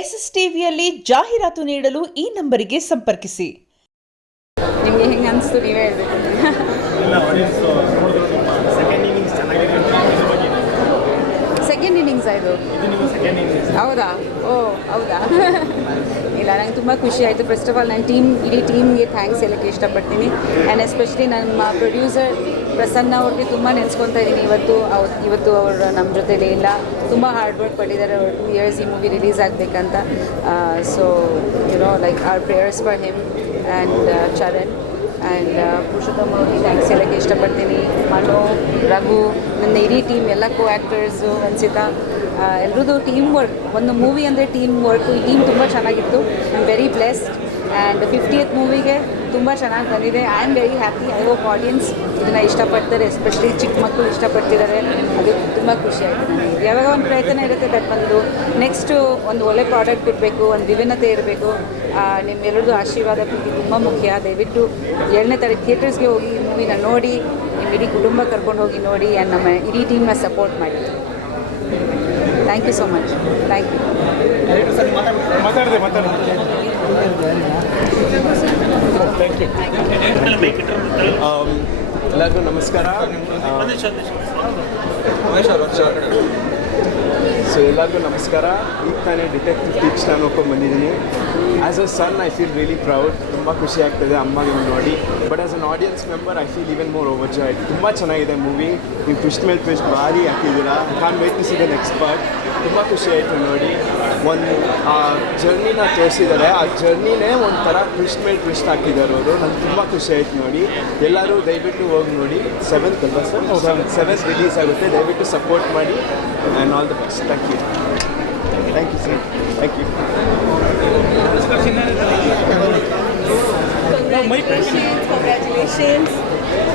SSTVಯಲ್ಲಿ ಜಾಹೀರಾತು ನೀಡಲು ಈ ನಂಬರಿಗೆ ಸಂಪರ್ಕಿಸಿ. ನಿಮಗೆ ಹೆಂಗೆ ಅನಿಸ್ತು ನೀವೇ ಹೇಳಬೇಕು. ಸೆಕೆಂಡ್ ಇನ್ನಿಂಗ್ಸ್ ಇದು ಹೌದಾ? ಓ ಹೌದಾ? ಇಲ್ಲ, ನಂಗೆ ತುಂಬ ಖುಷಿ ಆಯಿತು. ಫಸ್ಟ್ ಆಫ್ ಆಲ್ ನಾನು ಇಡೀ ಟೀಮ್ಗೆ ಥ್ಯಾಂಕ್ಸ್ ಹೇಳೋಕ್ಕೆ ಇಷ್ಟಪಡ್ತೀನಿ. ಆ್ಯಂಡ್ ಎಸ್ಪೆಷಲಿ ನಮ್ಮ ಪ್ರೊಡ್ಯೂಸರ್ ಪ್ರಸನ್ನ ಅವ್ರಿಗೆ ತುಂಬ ನೆನೆಸ್ಕೊತಾ ಇದ್ದೀನಿ. ಇವತ್ತು ಅವರು ನಮ್ಮ ಜೊತೆಲೇ ಇಲ್ಲ. ತುಂಬ ಹಾರ್ಡ್ ವರ್ಕ್ ಪಟ್ಟಿದ್ದಾರೆ. ಅವರು 2 years ಈ ಮೂವಿ ರಿಲೀಸ್ ಆಗಬೇಕಂತ. So like our prayers for him and Charan and Purushottam ಅವ್ರಿಗೆ ಥ್ಯಾಂಕ್ಸ್ ಹೇಳೋಕ್ಕೆ ಇಷ್ಟಪಡ್ತೀನಿ. ಮನು, ರಘು, ನನ್ನ ಇಡೀ ಟೀಮ್, ಎಲ್ಲ ಆ್ಯಕ್ಟರ್ಸು, ವಂಸಿತಾ, ಎಲ್ಲರದ್ದು ಟೀಮ್ ವರ್ಕ್. ಒಂದು ಮೂವಿ ಅಂದರೆ ಟೀಮ್ ವರ್ಕು. ಈ ಟೀಮ್ ತುಂಬ ಚೆನ್ನಾಗಿತ್ತು. I am very blessed. And 50th ಮೂವಿಗೆ ತುಂಬ ಚೆನ್ನಾಗಿ ಬಂದಿದೆ. I am very happy. I hope audience ಇದನ್ನು ಇಷ್ಟಪಡ್ತಾರೆ. ಎಸ್ಪೆಷಲಿ ಚಿಕ್ಕ ಮಕ್ಕಳು ಇಷ್ಟಪಡ್ತಿದ್ದಾರೆ. ಅದು ತುಂಬ ಖುಷಿ ಆಯಿತು ನನಗೆ. ಯಾವಾಗ ಒಂದು ಪ್ರಯತ್ನ ಇರುತ್ತೆ, ಬಟ್ ನೆಕ್ಸ್ಟು ಒಂದು ಒಳ್ಳೆ ಪ್ರಾಡಕ್ಟ್ ಇರಬೇಕು, ಒಂದು ವಿಭಿನ್ನತೆ ಇರಬೇಕು. ನಿಮ್ಮೆಲ್ಲರದ್ದು ಆಶೀರ್ವಾದ ಪ್ರೀತಿ ತುಂಬ ಮುಖ್ಯ. ದಯವಿಟ್ಟು 7ನೇ ತಾರೀಕು ಥಿಯೇಟರ್ಸ್ಗೆ ಹೋಗಿ ಈ ಮೂವಿನ ನೋಡಿ, ನಿಮ್ಮ ಇಡೀ ಕುಟುಂಬ ಕರ್ಕೊಂಡು ಹೋಗಿ ನೋಡಿ. ಆ್ಯಂಡ್ ನಮ್ಮ ಇಡೀ ಟೀಮ್ನ ಸಪೋರ್ಟ್ ಮಾಡಿ. Thank you so much. Thank you. ಎಲ್ಲರಿಗೂ ನಮಸ್ಕಾರ. ಸೊ ಎಲ್ಲರಿಗೂ ನಮಸ್ಕಾರ. ಈಗ ತಾನೇ ಡಿಟೆಕ್ಟಿವ್ ಟೀಚ್ ನಾನು ನೋಡ್ಕೊಂಡು ಬಂದಿದ್ದೀನಿ. As a son I feel really proud. ತುಂಬ ಖುಷಿ ಆಗ್ತದೆ ಅಮ್ಮಗೆ ನೋಡಿ. But as an audience member I feel even more overjoyed. ತುಂಬ ಚೆನ್ನಾಗಿದೆ ಮೂವಿ. ನೀವು ಟ್ವಿಸ್ಟ್ ಮೇಲೆ ಟ್ವಿಸ್ಟ್ ಭಾರಿ ಹಾಕಿದ್ದೀರಾ. Can't wait to see the next part. ತುಂಬ ಖುಷಿ ಆಯಿತು ನೋಡಿ. ಒಂದು ಆ ಜರ್ನಿನ ತೋರಿಸಿದ್ದಾರೆ. ಆ ಜರ್ನಿನೇ ಒಂಥರ ಟ್ವಿಸ್ಟ್ ಮೇಲೆ ಟ್ವಿಸ್ಟ್ ಹಾಕಿದ್ದಾರೆ ಅವರು. ನಂಗೆ ತುಂಬ ಖುಷಿ ಆಯಿತು ನೋಡಿ. ಎಲ್ಲರೂ ದಯವಿಟ್ಟು ಹೋಗಿ ನೋಡಿ. 7th ಅಲ್ವಾ ಸರ್? 7th ರಿಲೀಸ್ ಆಗುತ್ತೆ. ದಯವಿಟ್ಟು ಸಪೋರ್ಟ್ ಮಾಡಿ. And all the best. Thank you. Thank you sir. Thank you. Congratulations.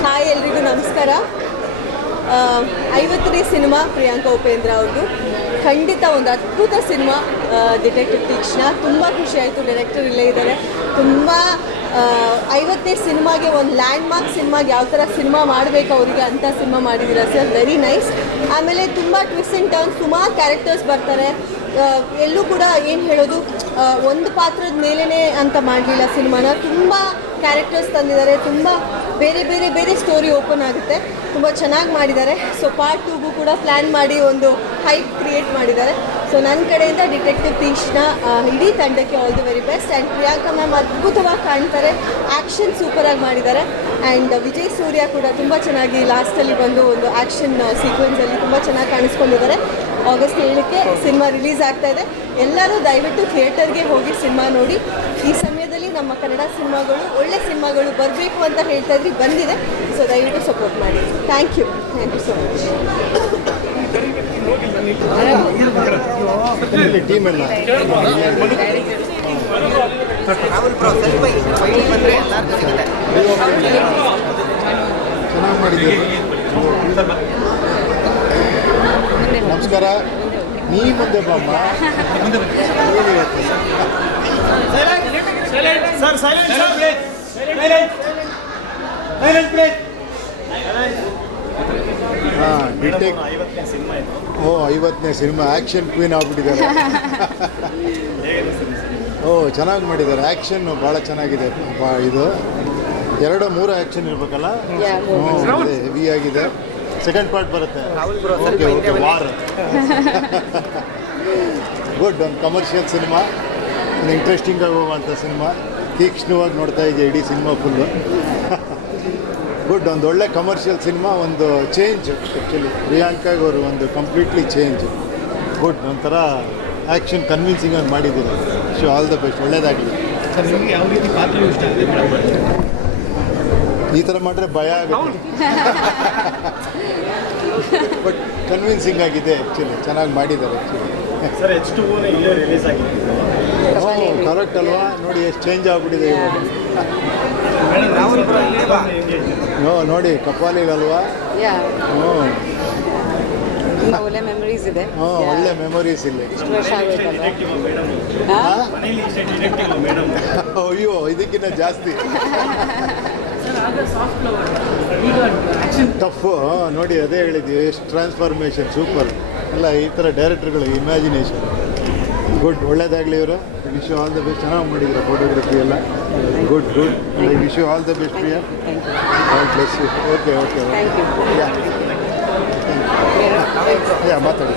Hi, ಎಲ್ರಿಗೂ ನಮಸ್ಕಾರ. 50ನೇ ಸಿನಿಮಾ ಪ್ರಿಯಾಂಕಾ ಉಪೇಂದ್ರ ಅವ್ರದ್ದು. ಖಂಡಿತ ಒಂದು ಅದ್ಭುತ ಸಿನಿಮಾ ಡಿಟೆಕ್ಟಿವ್ ತೀಕ್ಷ್ಣ. ತುಂಬ ಖುಷಿ ಆಯಿತು. ಡೈರೆಕ್ಟರ್ ಇಲ್ಲೇ ಇದ್ದಾರೆ. ತುಂಬ 50ನೇ ಸಿನಿಮಾಗೆ ಒಂದು ಲ್ಯಾಂಡ್ಮಾರ್ಕ್ ಸಿನಿಮಾಗೆ ಯಾವ ಥರ ಸಿನಿಮಾ ಮಾಡಬೇಕು ಅವರಿಗೆ ಅಂಥ ಸಿನಿಮಾ ಮಾಡಿದ್ದೀರಾ ಸರ್. Very nice. ಆಮೇಲೆ ತುಂಬ ಟ್ವಿಸ್ಟ್ ಆ್ಯಂಡ್ ಟರ್ನ್ಸ್, ಸುಮಾರು ಕ್ಯಾರೆಕ್ಟರ್ಸ್ ಬರ್ತಾರೆ. ಎಲ್ಲೂ ಕೂಡ ಏನು ಹೇಳೋದು, ಒಂದು ಪಾತ್ರದ ಮೇಲೇ ಅಂತ ಮಾಡಲಿಲ್ಲ ಸಿನಿಮಾನ. ತುಂಬ ಕ್ಯಾರೆಕ್ಟರ್ಸ್ ತಂದಿದ್ದಾರೆ. ತುಂಬ ಬೇರೆ ಸ್ಟೋರಿ ಓಪನ್ ಆಗುತ್ತೆ. ತುಂಬ ಚೆನ್ನಾಗಿ ಮಾಡಿದ್ದಾರೆ. ಸೊ ಪಾರ್ಟ್ 2ಗೂ ಕೂಡ ಪ್ಲ್ಯಾನ್ ಮಾಡಿ ಒಂದು ಹೈಪ್ ಕ್ರಿಯೇಟ್ ಮಾಡಿದ್ದಾರೆ. ಸೊ ನನ್ನ ಕಡೆಯಿಂದ ಡಿಟೆಕ್ಟಿವ್ ತೀಕ್ಷ್ಣ ಇಡೀ ತಂಡಕ್ಕೆ all the very best. And Priyanka ma'am ಅದ್ಭುತವಾಗಿ ಕಾಣ್ತಾರೆ. ಆ್ಯಕ್ಷನ್ ಸೂಪರಾಗಿ ಮಾಡಿದ್ದಾರೆ. ಆ್ಯಂಡ್ ವಿಜಯ್ ಸೂರ್ಯ ಕೂಡ ತುಂಬ ಚೆನ್ನಾಗಿ ಲಾಸ್ಟಲ್ಲಿ ಬಂದು ಒಂದು ಆ್ಯಕ್ಷನ್ ಸೀಕ್ವೆನ್ಸಲ್ಲಿ ತುಂಬ ಚೆನ್ನಾಗಿ ಕಾಣಿಸ್ಕೊಂಡಿದ್ದಾರೆ. ಆಗಸ್ಟ್ 7ಕ್ಕೆ ಸಿನಿಮಾ ರಿಲೀಸ್ ಆಗ್ತಾಯಿದೆ. ಎಲ್ಲರೂ ದಯವಿಟ್ಟು ಥಿಯೇಟರ್ಗೆ ಹೋಗಿ ಸಿನಿಮಾ ನೋಡಿ. ಈ ಸಮಯದಲ್ಲಿ ನಮ್ಮ ಕನ್ನಡ ಸಿನಿಮಾಗಳು, ಒಳ್ಳೆ ಸಿನಿಮಾಗಳು ಬರಬೇಕು ಅಂತ ಹೇಳ್ತಾ ಇದ್ರಿ, ಬಂದಿದೆ. ಸೊ ದಯವಿಟ್ಟು ಸಪೋರ್ಟ್ ಮಾಡಿ. Thank you so much. ನಮಸ್ಕಾರ. ನೀ ಮುಂದೆ ಬಾಮ್ಮ. ಹಾಂ, ಡಿಟೆಕ್ಟ್ 50ನೇ ಸಿನಿಮಾ. ಆ್ಯಕ್ಷನ್ ಕ್ವೀನ್ ಆಗ್ಬಿಟ್ಟಿದ್ದಾರೆ. ಚೆನ್ನಾಗಿ ಮಾಡಿದ್ದಾರೆ. ಆ್ಯಕ್ಷನ್ನು ಭಾಳ ಚೆನ್ನಾಗಿದೆ. ಇದು 2-3 ಆ್ಯಕ್ಷನ್ ಇರಬೇಕಲ್ಲ. ಹೆವಿ ಆಗಿದೆ. ಸೆಕೆಂಡ್ ಪಾರ್ಟ್ ಬರುತ್ತೆ. Okay war. ಗುಡ್. ಒಂದು ಕಮರ್ಷಿಯಲ್ ಸಿನಿಮಾ, ಒಂದು ಇಂಟ್ರೆಸ್ಟಿಂಗಾಗಿ ಹೋಗುವಂಥ ಸಿನಿಮಾ. ತೀಕ್ಷ್ಣವಾಗಿ ನೋಡ್ತಾ ಇದೆಯಾ ಇಡೀ ಸಿನಿಮಾ ಫುಲ್ಲು. ಗುಡ್. ಒಂದು ಒಳ್ಳೆ ಕಮರ್ಷಿಯಲ್ ಸಿನಿಮಾ. ಒಂದು ಚೇಂಜ್. ಆ್ಯಕ್ಚುಲಿ ಪ್ರಿಯಾಂಕಾಗೆ ಅವರು ಒಂದು ಕಂಪ್ಲೀಟ್ಲಿ ಚೇಂಜ್. ಗುಡ್. ಒಂಥರ ಆ್ಯಕ್ಷನ್ ಕನ್ವಿನ್ಸಿಂಗ್ ಆಗಿ ಮಾಡಿದ್ದೀರಿ. So all the best. ಒಳ್ಳೇದಾಗಲಿ. ಯಾವ ರೀತಿ ಪಾತ್ರ ಇಷ್ಟ ಆಗಿದೆ? ಈ ಥರ ಮಾಡಿದ್ರೆ ಭಯ ಆಗುತ್ತೆ. ಬಟ್ ಕನ್ವಿನ್ಸಿಂಗ್ ಆಗಿದೆ. ಆ್ಯಕ್ಚುಲಿ ಚೆನ್ನಾಗಿ ಮಾಡಿದ್ದಾರೆ. ಸರ್ H2O ರಿಲೀಸ್ ಆಗಿದೆ. ಕರೆಕ್ಟ್ ಅಲ್ವಾ? ನೋಡಿ ಎಷ್ಟು ಚೇಂಜ್ ಆಗಿಬಿಟ್ಟಿದೆ ಇವಾಗ. ನೋಡಿ ಕಪಾಲಿಗಲ್ವಾ? ಒಳ್ಳೆ ಮೆಮೊರೀಸ್ ಇದೆ. ಒಳ್ಳೆ ಮೆಮೊರೀಸ್ ಇಲ್ಲಿ. ಅಯ್ಯೋ, ಇದಕ್ಕಿಂತ ಜಾಸ್ತಿ ಟಫ್. ನೋಡಿ ಅದೇ ಹೇಳಿದ್ವಿ, ಎಷ್ಟು ಟ್ರಾನ್ಸ್ಫಾರ್ಮೇಷನ್ ಸೂಪರ್. ಎಲ್ಲ ಈ ಥರ ಡೈರೆಕ್ಟರ್ಗಳು ಇಮ್ಯಾಜಿನೇಷನ್ ಗುಡ್, ಒಳ್ಳೇದಾಗಲಿ ಇವರು. Wish you all the best. ಚೆನ್ನಾಗಿ ಮಾಡಿದ್ರು ಫೋಟೋಗ್ರಫಿ ಎಲ್ಲ. Good good. I wish you all the best Priya. All bless you. Okay okay thank you. ಯಾ ಮಾತಾಡಿ.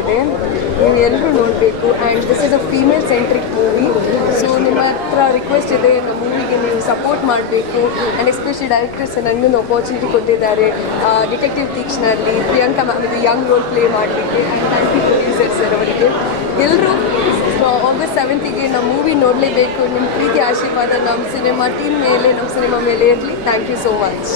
ಇದೆ, ನೀವು ಎಲ್ಲರೂ ನೋಡಬೇಕು. And this is a female centric movie. So ನಿಮ್ಮ ಹತ್ರ ರಿಕ್ವೆಸ್ಟ್ ಇದೆ, ನಮ್ಮ ಮೂವಿಗೆ ನೀವು ಸಪೋರ್ಟ್ ಮಾಡಬೇಕು. ಆ್ಯಂಡ್ ಎಸ್ಪೆಷಲಿ ಡೈರೆಕ್ಟರ್ಸ್ ನನಗೊಂದು ಅಪರ್ಚುನಿಟಿ ಕೊಟ್ಟಿದ್ದಾರೆ ಡಿಟೆಕ್ಟಿವ್ ತೀಕ್ಷ್ಣಲ್ಲಿ ಪ್ರಿಯಾಂಕಾ ಮ್ಯಾಮ್ ಇದು ಯಂಗ್ ರೋಲ್ ಪ್ಲೇ ಮಾಡಲಿಕ್ಕೆ. And thank you producer sir ಅವರಿಗೆ. ಎಲ್ಲರೂ August 7th ನಮ್ಮ ಮೂವಿ ನೋಡಲೇಬೇಕು. ನಿಮ್ಮ ಪ್ರೀತಿ ಆಶೀರ್ವಾದ ನಮ್ಮ ಸಿನಿಮಾ ಟೀಮ್ ಮೇಲೆ, ನಮ್ಮ ಸಿನಿಮಾ ಮೇಲೆ ಇರಲಿ. Thank you so much.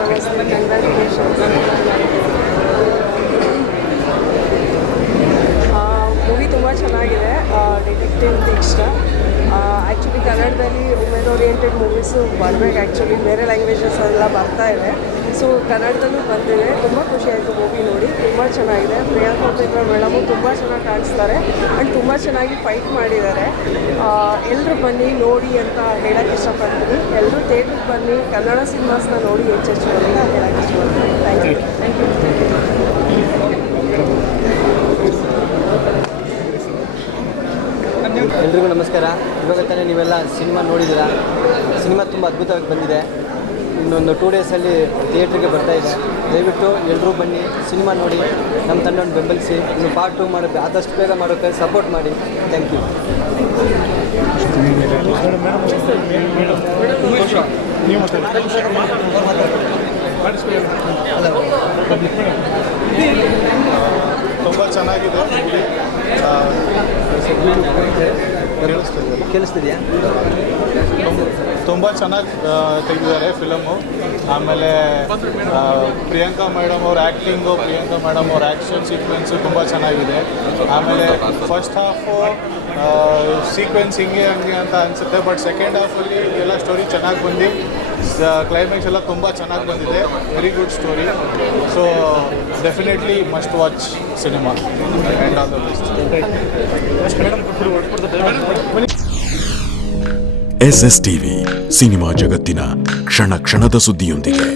ನಮಸ್ತೆ, ಕಂಗ್ರ್ಯಾಚುಲೇಷನ್ಸ್. ಮೂವಿ ತುಂಬ ಚೆನ್ನಾಗಿದೆ, ಡಿಟೆಕ್ಟಿವ್ ತೀಕ್ಷ್ಣ. ಆ್ಯಕ್ಚುಲಿ ಕನ್ನಡದಲ್ಲಿ ವುಮೆನ್ ಓರಿಯೆಂಟೆಡ್ ಮೂವೀಸು ಬರಬೇಕು. ಆ್ಯಕ್ಚುಲಿ ಬೇರೆ ಲ್ಯಾಂಗ್ವೇಜಸ್ ಎಲ್ಲ ಬರ್ತಾ ಇದೆ, ಸೊ ಕನ್ನಡದಲ್ಲೂ ಬಂದಿದೆ. ತುಂಬ ಖುಷಿ ಆಯಿತು ಮೂವಿ ನೋಡಿ, ತುಂಬ ಚೆನ್ನಾಗಿದೆ. ಪ್ರಿಯಾಂಕಾ ಚೋಪ್ರಾ ಮೇಡಮು ತುಂಬ ಚೆನ್ನಾಗಿ ಕಾಣಿಸ್ತಾರೆ ಆ್ಯಂಡ್ ತುಂಬ ಚೆನ್ನಾಗಿ ಫೈಟ್ ಮಾಡಿದ್ದಾರೆ. ಎಲ್ಲರೂ ಬನ್ನಿ ನೋಡಿ ಅಂತ ಹೇಳೋಕ್ಕೆ ಇಷ್ಟಪಡ್ತೀನಿ. ಎಲ್ಲರೂ ಥಿಯೇಟ್ರಿಗೆ ಬನ್ನಿ, ಕನ್ನಡ ಸಿನಿಮಾಸ್ನ ನೋಡಿ ಹೆಚ್ಚೆಚ್ಚು ಅಂತ ಹೇಳೋಕ್ಕೆ ಇಷ್ಟಪಡ್ತೀನಿ. Thank you. Thank you. ಎಲ್ರಿಗೂ ನಮಸ್ಕಾರ. ಇವಾಗ ತಾನೇ ನೀವೆಲ್ಲ ಸಿನಿಮಾ ನೋಡಿದ್ದೀರಾ. ಸಿನಿಮಾ ತುಂಬ ಅದ್ಭುತವಾಗಿ ಬಂದಿದೆ. ಇನ್ನೊಂದು 2 ಡೇಸಲ್ಲಿ ಥಿಯೇಟ್ರಿಗೆ ಬರ್ತಾಯಿದೆ. ದಯವಿಟ್ಟು ಎಲ್ಲರೂ ಬನ್ನಿ, ಸಿನಿಮಾ ನೋಡಿ, ನಮ್ಮ ತಂಡವನ್ನು ಬೆಂಬಲಿಸಿ. ಇನ್ನು ಪಾರ್ಟ್ 2 ಮಾಡೋಕ್ಕೆ ಆದಷ್ಟು ಬೇಗ ಮಾಡೋಕ್ಕೆ ಸಪೋರ್ಟ್ ಮಾಡಿ. Thank you. ತುಂಬ ಚೆನ್ನಾಗಿದೆ. ಕೇಳಿಸ್ತಿದೆಯಾ? ತುಂಬ ಚೆನ್ನಾಗಿ ತೆಗೆದಿದ್ದಾರೆ ಫಿಲಮು. ಆಮೇಲೆ ಪ್ರಿಯಾಂಕಾ ಮೇಡಮ್ ಅವ್ರ ಆ್ಯಕ್ಟಿಂಗು, ಪ್ರಿಯಾಂಕಾ ಮೇಡಮ್ ಅವ್ರ ಆ್ಯಕ್ಷನ್ ಸೀಕ್ವೆನ್ಸು ತುಂಬ ಚೆನ್ನಾಗಿದೆ. ಆಮೇಲೆ ಫಸ್ಟ್ ಹಾಫು ಸೀಕ್ವೆನ್ಸ್ ಹಿಂಗೆ ಹಂಗೆ ಅಂತ ಅನಿಸುತ್ತೆ, ಬಟ್ ಸೆಕೆಂಡ್ ಹಾಫಲ್ಲಿ ಎಲ್ಲ ಸ್ಟೋರಿ ಚೆನ್ನಾಗಿ ಬಂದು ಕ್ಲೈಮ್ಯಾಕ್ಸ್ ಎಲ್ಲ ತುಂಬ ಚೆನ್ನಾಗಿ ಬಂದಿದೆ. Very good story. So definitely must watch cinema and all the best. SS TV cinema ಜಗತ್ತಿನ ಕ್ಷಣ ಕ್ಷಣದ ಸುದ್ದಿಯೊಂದಿಗೆ.